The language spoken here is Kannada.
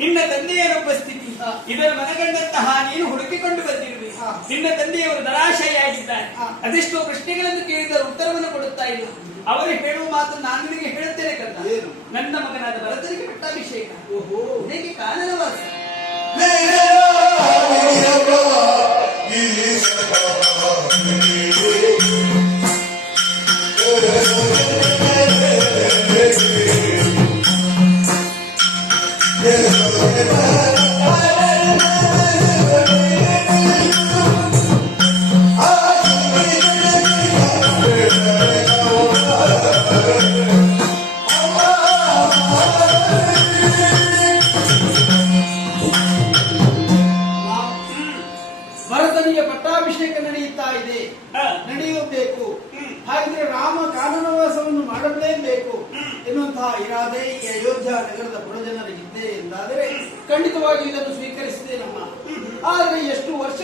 ನಿನ್ನ ತಂದೆಯರೊಬ್ಬ ಸ್ಥಿತಿ ಇದನ್ನು ಮನಗಂಡಂತಹ ನೀನು ಹುಡುಕಿಕೊಂಡು ಬಂದಿರುವೆ. ನಿನ್ನ ತಂದೆಯವರು ನಿರಾಶೆಯಾಗಿದ್ದಾರೆ. ಅದೆಷ್ಟೋ ಪ್ರಶ್ನೆಗಳನ್ನು ಕೇಳಿದರೆ ಉತ್ತರವನ್ನು ಕೊಡುತ್ತಾ ಇಲ್ಲ. ಅವರು ಹೇಳುವ ಮಾತು ನಾನು ನಿನಗೆ ಹೇಳುತ್ತೇನೆ ಕಂದ. ನನ್ನ ಮಗನಾದ ಭರತನಿಗೆ ಪಟ್ಟಾಭಿಷೇಕ ಹೇಗೆ ಕಾನನವಾಸ ಪಟ್ಟಾಭಿಷೇಕ ನಡೆಯುತ್ತಾ ಇದೆ, ನಡೆಯಬೇಕು. ಹಾಗಿದ್ರೆ ರಾಮ ಕಾನನವಾಸವನ್ನು ಮಾಡಲೇಬೇಕು ಎನ್ನುವಂತಹ ಇರಾದೆ ಈ ಅಯೋಧ್ಯ ನಗರದ ಬುಡಜನರಿಗಿದ್ದೆ ಎಂದಾದರೆ ಖಂಡಿತವಾಗಿ ಇದನ್ನು ಸ್ವೀಕರಿಸಿದೆ ನಮ್ಮ. ಆದರೆ ಎಷ್ಟು ವರ್ಷ